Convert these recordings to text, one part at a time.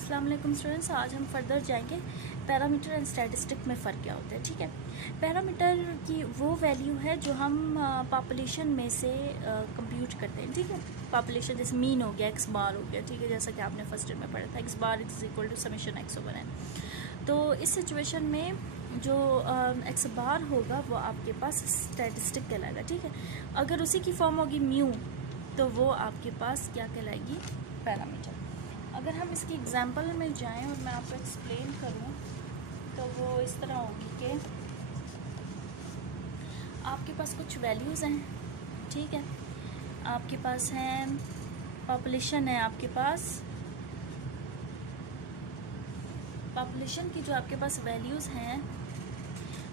अस्सलाम वालेकुम स्टूडेंट्स, आज हम फर्दर जाएंगे पैरामीटर एंड स्टैटिस्टिक में फ़र्क क्या होता है। ठीक है, पैरामीटर की वो वैल्यू है जो हम पॉपुलेशन में से कंप्यूट करते हैं। ठीक है, पॉपुलेशन जैसे मीन हो गया, एक्स बार हो गया। ठीक है, जैसा कि आपने फर्स्ट ईयर में पढ़ा था, X bar is equal to summation X over N. तो इस सिचुएशन में जो एक्स बार होगा वो आपके पास स्टैटिस्टिक कहलाएगा। ठीक है, अगर उसी की फॉर्म होगी म्यू तो वो आपके पास क्या कहलाएगी, पैरामीटर। अगर हम इसकी एग्जांपल में जाएं और मैं आपको एक्सप्लेन करूं तो वो इस तरह होगी कि आपके पास कुछ वैल्यूज़ हैं। ठीक है, आपके पास हैं पॉपुलेशन है, आपके पास पॉपुलेशन की जो आपके पास वैल्यूज़ हैं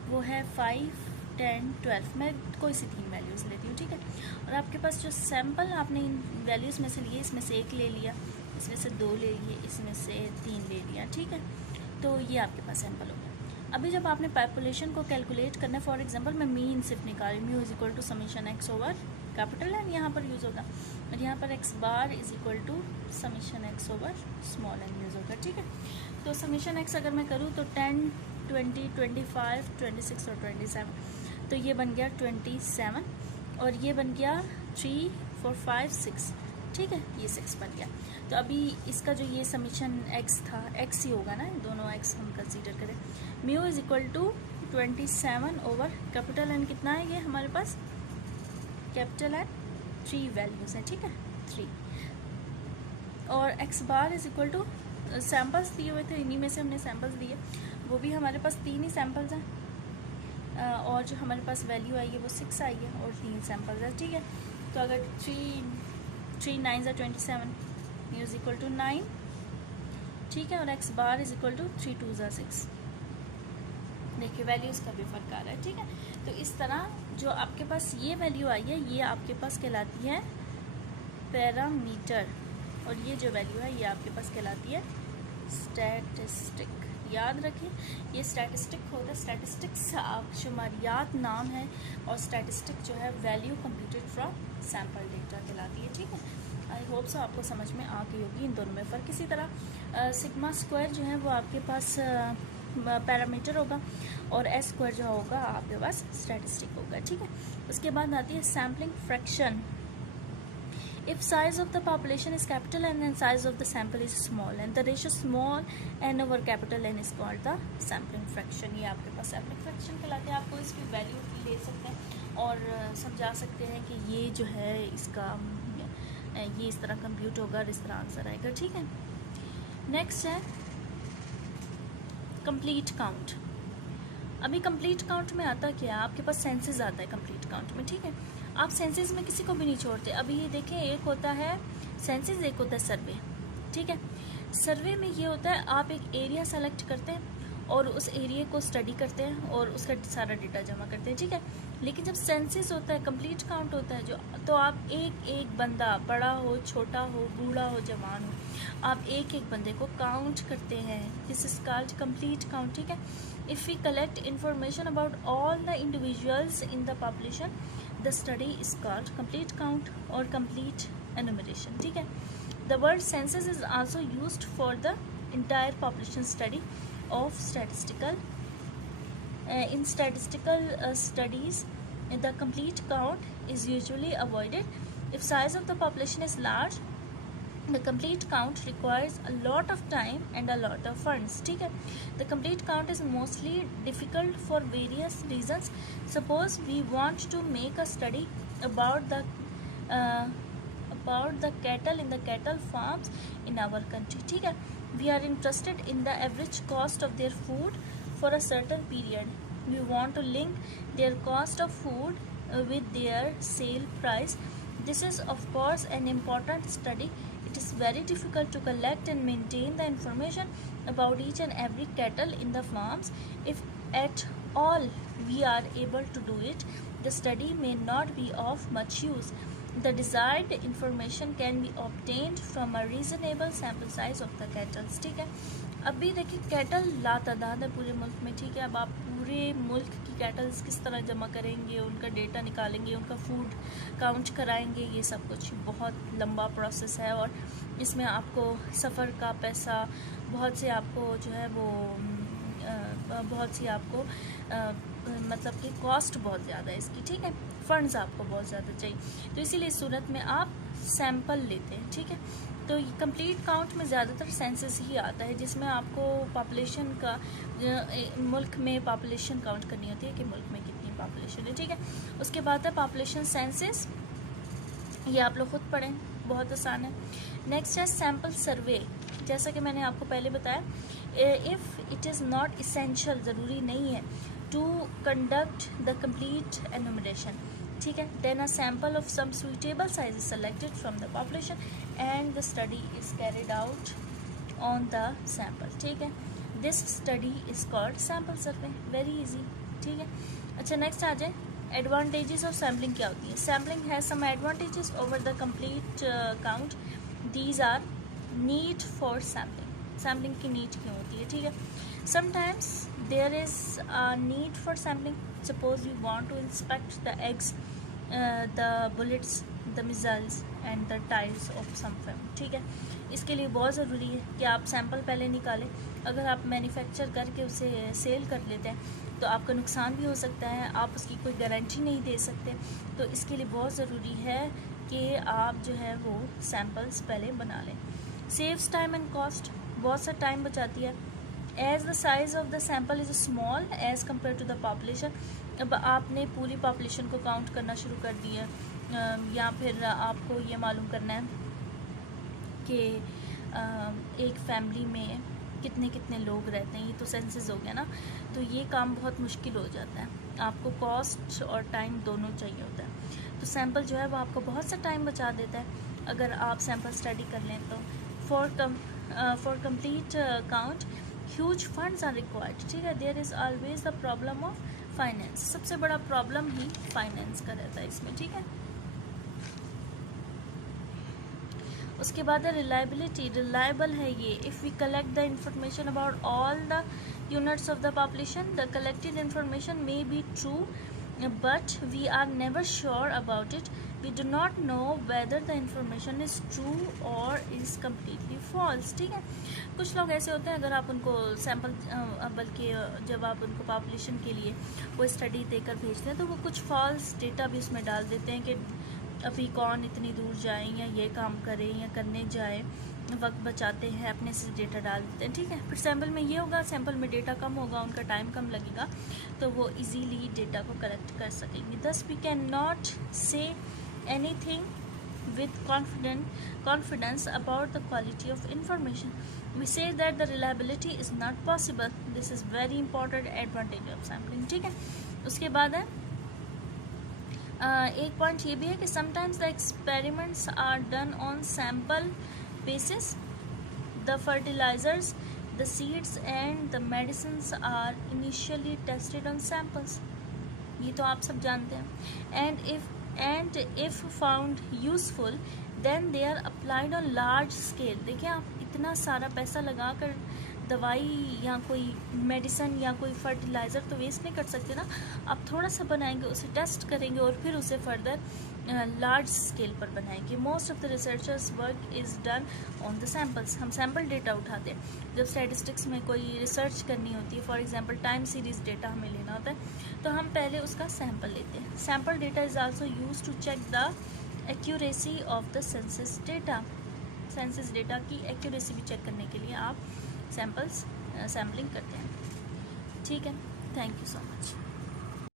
वो है 5, 10, 12। मैं कोई सी 3 वैल्यूज़ लेती हूँ। ठीक है, और आपके पास जो सैम्पल आपने इन वैल्यूज़ में से लिए, इसमें से 1 ले लिया, इसमें से 2 ले लिए, इसमें से 3 ले लिया। ठीक है, तो ये आपके पास सैम्पल हो गया। अभी जब आपने पॉपुलेशन को कैलकुलेट करना है, फॉर एग्जांपल मैं मीन सिर्फ निकाली, mu is equal to summation X over capital N यहाँ पर यूज़ होगा, और यहाँ पर X bar is equal to summation X over small N use होगा। ठीक है, तो समेशन एक्स अगर मैं करूँ तो 10, 20, 25, 26 और 27, तो ये बन गया 27, और ये बन गया 3, 4, 5, 6। ठीक है, ये 6 बन गया। तो अभी इसका जो ये समीशन एक्स था, एक्स ही होगा ना, दोनों एक्स हम कंसीडर करें। Mu is equal to 27 over capital N कितना है, ये हमारे पास कैपिटल एन 3 वैल्यूज़ हैं। ठीक है, 3, और X bar is equal to samples दिए हुए थे, इन्हीं में से हमने सैम्पल्स दिए, वो भी हमारे पास 3 ही सैम्पल्स हैं, और जो हमारे पास वैल्यू आई है वो 6 आई है और 3 सैम्पल्स है। ठीक है, तो अगर 3 9 27 इज इक्वल टू 9। ठीक है, और X bar is equal to 3 2 6। देखिए वैल्यूज़ का भी फ़र्क आ रहा है। ठीक है, तो इस तरह जो आपके पास ये वैल्यू आई है ये आपके पास कहलाती है पैरामीटर, और ये जो वैल्यू है ये आपके पास कहलाती है स्टैटिस्टिक। याद रखें, ये स्टैटिस्टिक होता है, स्टैटिस्टिक्स शुमारियात नाम है, और स्टैटिस्टिक जो है value computed from sample data कहलाती है। ठीक है, आई होप सो आपको समझ में आ गई होगी इन दोनों में फ़र्क। इसी तरह सिग्मा स्क्वायर जो है वो आपके पास पैरामीटर होगा, और एस स्क्वायर जो होगा आपके पास स्टैटिस्टिक होगा। ठीक है, उसके बाद आती है sampling fraction. If size of the population is capital N and size of the sample is small and the ratio small n over capital N is called the sampling fraction। ये आपके पास sampling fraction कहलाते हैं। आपको इसकी value ले सकते हैं और समझा सकते हैं कि ये जो है इसका ये इस तरह कंप्यूट होगा और इस तरह आंसर आएगा। ठीक है, नेक्स्ट है कंप्लीट काउंट। अभी कंप्लीट काउंट में आता क्या है, आपके पास सेंसेस आता है कंप्लीट काउंट में। ठीक है, आप सेंसेस में किसी को भी नहीं छोड़ते। अभी ये देखें, एक होता है सेंसेस, एक होता है सर्वे। ठीक है, सर्वे में ये होता है आप एक एरिया सेलेक्ट करते हैं और उस एरिया को स्टडी करते हैं और उसका सारा डेटा जमा करते हैं। ठीक है, लेकिन जब सेंसेस होता है, कंप्लीट काउंट होता है जो, तो आप एक एक बंदा, बड़ा हो, छोटा हो, बूढ़ा हो, जवान हो, आप एक एक बंदे को काउंट करते हैं। This is called complete count. ठीक है, if we collect information about all the individuals in the population, the study is called complete count और कंप्लीट एनुमरेशन। ठीक है, the word census is also used for the entire population study of statistical in statistical studies. The complete count is usually avoided if size of the population is large. The complete count requires a lot of time and a lot of funds. ठीक है, the complete count is mostly difficult for various reasons. Suppose we want to make a study about the cattle in the cattle farms in our country. ठीक है, we are interested in the average cost of their food for a certain period. We want to link their cost of food with their sale price. This is of course an important study. It is very difficult to collect and maintain the information about each and every cattle in the farms. If at all we are able to do it, the study may not be of much use. The desired information can be obtained from a reasonable sample size of the cattle. ठीक है, अभी देखिए cattle लातादाद है पूरे मुल्क में। ठीक है, अब आप पूरे मुल्क की कैटल्स किस तरह जमा करेंगे, उनका डेटा निकालेंगे, उनका फूड काउंट कराएंगे, ये सब कुछ बहुत लंबा प्रोसेस है और इसमें आपको सफ़र का पैसा, बहुत से आपको जो है वो बहुत सी आपको मतलब कि कॉस्ट बहुत ज़्यादा है इसकी, ठीक है, फ़ंड्स आपको बहुत ज़्यादा चाहिए। तो इसीलिए इस सूरत में आप सैंपल लेते हैं, ठीक है। तो कंप्लीट काउंट में ज़्यादातर सेंसस ही आता है, जिसमें आपको पॉपुलेशन का मुल्क में पॉपुलेशन काउंट करनी होती है कि मुल्क में कितनी पॉपुलेशन है, ठीक है। उसके बाद है पॉपुलेशन सेंसस, ये आप लोग खुद पढ़ें, बहुत आसान है। नेक्स्ट है सैम्पल सर्वे। जैसा कि मैंने आपको पहले बताया, if it is not essential, ज़रूरी नहीं है to conduct the complete enumeration, ठीक है, then a sample of some suitable size is selected from the population and the study is carried out on the sample, ठीक है। This study is called sample survey, very easy, ठीक है। अच्छा, next आ जाए, advantages of sampling क्या होती है। Sampling has some advantages over the complete count. These are need for sampling, sampling की नीड क्यों होती है, ठीक है। Sometimes there is a need for sampling, suppose you want to inspect the eggs, the bullets, the missiles and the tiles of some film, ठीक है। इसके लिए बहुत ज़रूरी है कि आप सैम्पल पहले निकालें। अगर आप मैन्युफैक्चर करके उसे सेल कर लेते हैं तो आपका नुकसान भी हो सकता है, आप उसकी कोई गारंटी नहीं दे सकते। तो इसके लिए बहुत ज़रूरी है कि आप जो है वो सैम्पल्स पहले बना लें। सेव्स टाइम एंड कॉस्ट, बहुत सा टाइम बचाती है। As the size of the sample is small as compare to the population. अब आपने पूरी पॉपुलेशन को काउंट करना शुरू कर दिया, या फिर आपको ये मालूम करना है कि एक फैमिली में कितने कितने लोग रहते हैं, ये तो सेंसस हो गया ना, तो ये काम बहुत मुश्किल हो जाता है, आपको कॉस्ट और टाइम दोनों चाहिए होता है। तो सैम्पल जो है वो आपको बहुत सा टाइम बचा देता है अगर आप सैम्पल स्टडी कर लें तो। For complete count huge funds are required, ठीक है। There is always the problem of finance, सबसे बड़ा प्रॉब्लम ही फाइनेंस का रहता है इसमें, ठीक है। उसके बाद है रिलायबिलिटी, रिलायबल है ये। If we collect the information about all the units of the population, the collected information may be true but we are never sure about it. We do not know whether the information is true or is completely false, ठीक है। कुछ लोग ऐसे होते हैं, अगर आप उनको सैम्पल बल्कि जब आप उनको पॉपुलेशन के लिए कोई स्टडी देकर भेजते हैं तो वो कुछ फॉल्स डेटा भी उसमें डाल देते हैं कि अभी कौन इतनी दूर जाए या ये काम करे या करने जाए, वक्त बचाते हैं, अपने से डेटा डाल देते हैं, ठीक है। फिर सैम्पल में ये होगा, सैम्पल में डेटा कम होगा, उनका टाइम कम लगेगा, तो वो इजीली डेटा को कलेक्ट कर सकेंगे। Thus we can not say anything with confidence about the quality of information. We say that the reliability is not possible. This is very important advantage of sampling, ठीक है। उसके बाद है एक point ये भी है कि sometimes the experiments are done on sample basis. The fertilizers, the seeds and the medicines are initially tested on samples, ये तो आप सब जानते हैं। And if found useful then they are applied on large scale. देखिए, आप इतना सारा पैसा लगा कर दवाई या कोई मेडिसिन या कोई फर्टिलाइज़र तो वेस्ट नहीं कर सकते ना, आप थोड़ा सा बनाएंगे, उसे टेस्ट करेंगे और फिर उसे फर्दर लार्ज स्केल पर बनाएंगे। Most of the researchers work is done on the samples. हम सैम्पल डेटा उठाते हैं जब स्टैटिस्टिक्स में कोई रिसर्च करनी होती है, for example time series data हमें लेना होता है, तो हम पहले उसका सैम्पल लेते हैं। Sample data is also used to check the accuracy of the census data. Census data की एक्यूरेसी भी चेक करने के लिए आप सैम्पलिंग करते हैं, ठीक है। Thank you so much.